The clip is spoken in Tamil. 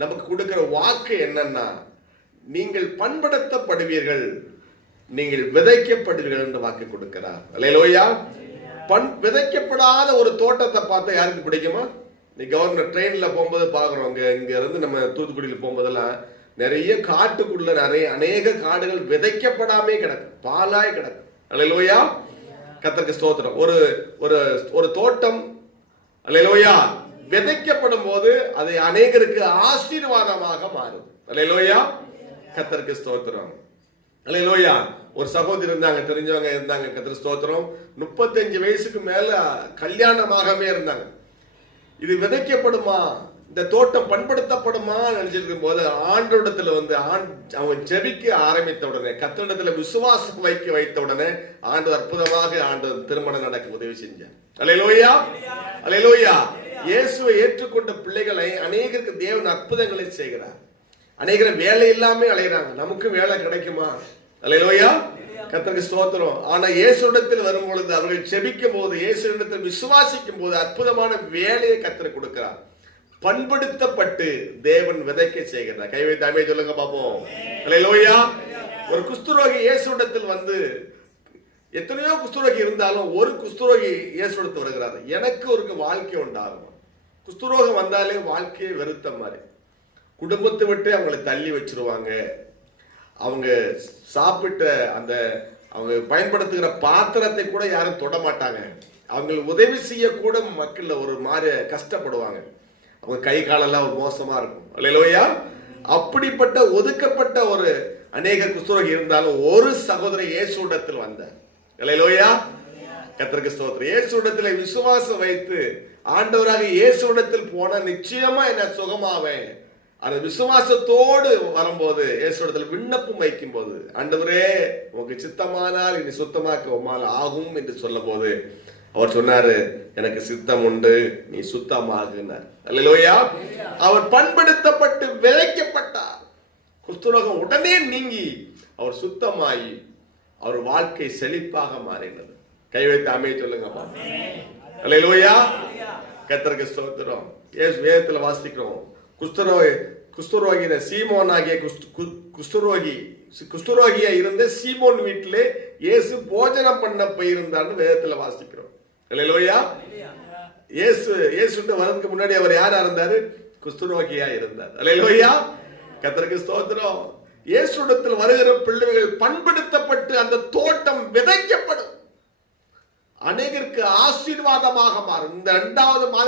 நமக்கு கொடுக்கிற வாக்கு என்னன்னா, நீங்கள் பண்படுத்தப்படுவீர்கள், நீங்கள் விதைக்கப்படுவீர்கள் என்று வாக்கு கொடுக்கிறார். அல்லேலூயா. விதைக்கப்படாத ஒரு தோட்டத்தை பார்த்தா யாருக்கு பிடிக்குமா? நீ கவர்னர் ட்ரெயின்ல போகும்போது பாக்குறோம், இங்க இருந்து நம்ம தூத்துக்குடியில் போகும்போதெல்லாம் நிறைய காட்டுக்குள்ள அநேக காடுகள் விதைக்கப்படாமே கிடக்கு, பாலாய் கிடக்கு. அல்லேலூயா. கர்த்தருக்கு ஸ்தோத்திரம். ஒரு தோட்டம் அல்லேலூயா விதைக்கப்படும் போது அது அநேகருக்கு ஆசீர்வாதமாக மாறும். அல்லேலூயா. கர்த்தருக்கு ஸ்தோத்திரம். அல்லேலூயா. ஒரு சகோதரி இருந்தாங்க, தெரிஞ்சவங்க இருந்தாங்க. கர்த்தருக்கு ஸ்தோத்திரம். 35 வயசுக்கு மேல கல்யாணமாகவே இருந்தாங்க. இது விதைக்கப்படுமா, இந்த தோட்டம் பண்படுத்தப்படுமா நினைச்சிருக்கும் போது ஆண்டோடத்துல அவங்க ஜெபிக்க ஆரம்பித்த உடனே, கர்த்தரிடத்துல விசுவாசம் வைத்த உடனே ஆண்டு அற்புதமாக திருமணம் நடக்க உதவி செஞ்சார். அல்லேலூயா. அல்லேலூயா. இயேசுவை ஏற்றுக்கொண்ட பிள்ளைகளை அநேகருக்கு தேவன் அற்புதங்களை செய்கிறார். அநேகரை வேலை இல்லாம அலைகிறாங்க, நமக்கு வேலை கிடைக்குமா? அல்லேலூயா. கர்த்தருக்கு ஸ்தோத்திரம். ஆனா இயேசுவிடத்தில் வரும் பொழுது, அவர்கள் செபிக்கும் போது, இயேசுவிடத்தில் விசுவாசிக்கும் போது அற்புதமான வேலையை கர்த்தர் கொடுக்கிறார். பண்படுத்தப்பட்டு தேவன் விதைக்க செய்கிறார். கை வைத்து ஆமென் சொல்லுங்க பாப்போம். அல்லேலூயா. ஒரு குஷ்டரோகி இயேசுவிடத்தில் வந்து, எத்தனையோ குஷ்டரோகி இருந்தாலும் ஒரு குஷ்டரோகி இயேசுவிடத்தில் வருகிறார். எனக்கு ஒரு வாழ்க்கை உண்டாகும். குஷ்டரோகம் வந்தாலே வாழ்க்கையை வெறுத்த மாதிரி, குடும்பத்தை விட்டு அவங்களை தள்ளி வச்சிருவாங்க. அவங்க சாப்பிட்ட அவங்க பயன்படுத்துகிற பாத்திரத்தை கூட யாரும் தொட மாட்டாங்க. அவங்களுக்கு உதவி செய்ய கூட மக்கள் ஒரு மாதிரி கஷ்டப்படுவாங்க. அவங்க கை காலெல்லாம் ஒரு மோசமா இருக்கும். அல்லேலூயா. அப்படிப்பட்ட ஒதுக்கப்பட்ட ஒரு அநேக குஷ்டரோகி இருந்தாலும் ஒரு சகோதரன் இயேசுவிடத்தில் வந்தார். அல்லேலூயா. கர்த்தருக்கு ஸ்தோத்திரம். இயேசுவிடத்தில் விசுவாசம் வைத்து ஆண்டவராக இயேசுவிடத்தில் போன நிச்சயமா என்ன சுகமாவேன். அந்த விசுவாசத்தோடு வரும்போது, இயேசுவிடத்தில் விண்ணப்பம் வைக்கும் போது, ஆண்டவரே உங்களுக்கு சித்தமானால் இனி சுத்தமாக்க உம்மால் ஆகும் என்று சொல்ல போது அவர் சொன்னாரு, எனக்கு சித்தம் உண்டு, நீ சுத்தமாகுனார். அல்லேலூயா. அவர் பண்படுத்தப்பட்டு விதைக்கப்பட்டார். குஷ்டரோகம் உடனே நீங்கி அவர் சுத்தமாகி அவர் வாழ்க்கை செழிப்பாக மாறினது. கை வைத்து ஆமென் சொல்லுங்க. அல்லேலூயா. கர்த்தருக்கு ஸ்தோத்திரம். வேதத்துல வாசிக்கிறோம், குஷ்டரோகின சீமோன் ஆகிய குஷ்டரோகியா இருந்த சீமோன் வீட்டிலே இயேசு போஜனம் பண்ண போயிருந்தார்னு வேதத்துல வாசிக்கிறோம். அல்லேலூயா. இயேசு வரதுக்கு முன்னாடி அவர் யாரா இருந்தாரு? குஷ்டரோகியா இருந்தார். அல்லேலூயா. கர்த்தருக்கு ஸ்தோத்திரம். இயேசுவிடத்தில் வருகிற பிள்ளைகள் பண்படுத்தப்பட்டு அந்த தோட்டம் விதைக்கப்படும், அநேகருக்கு ஆசீர்வாதமாக மாறும். இந்த 2வது மாதம்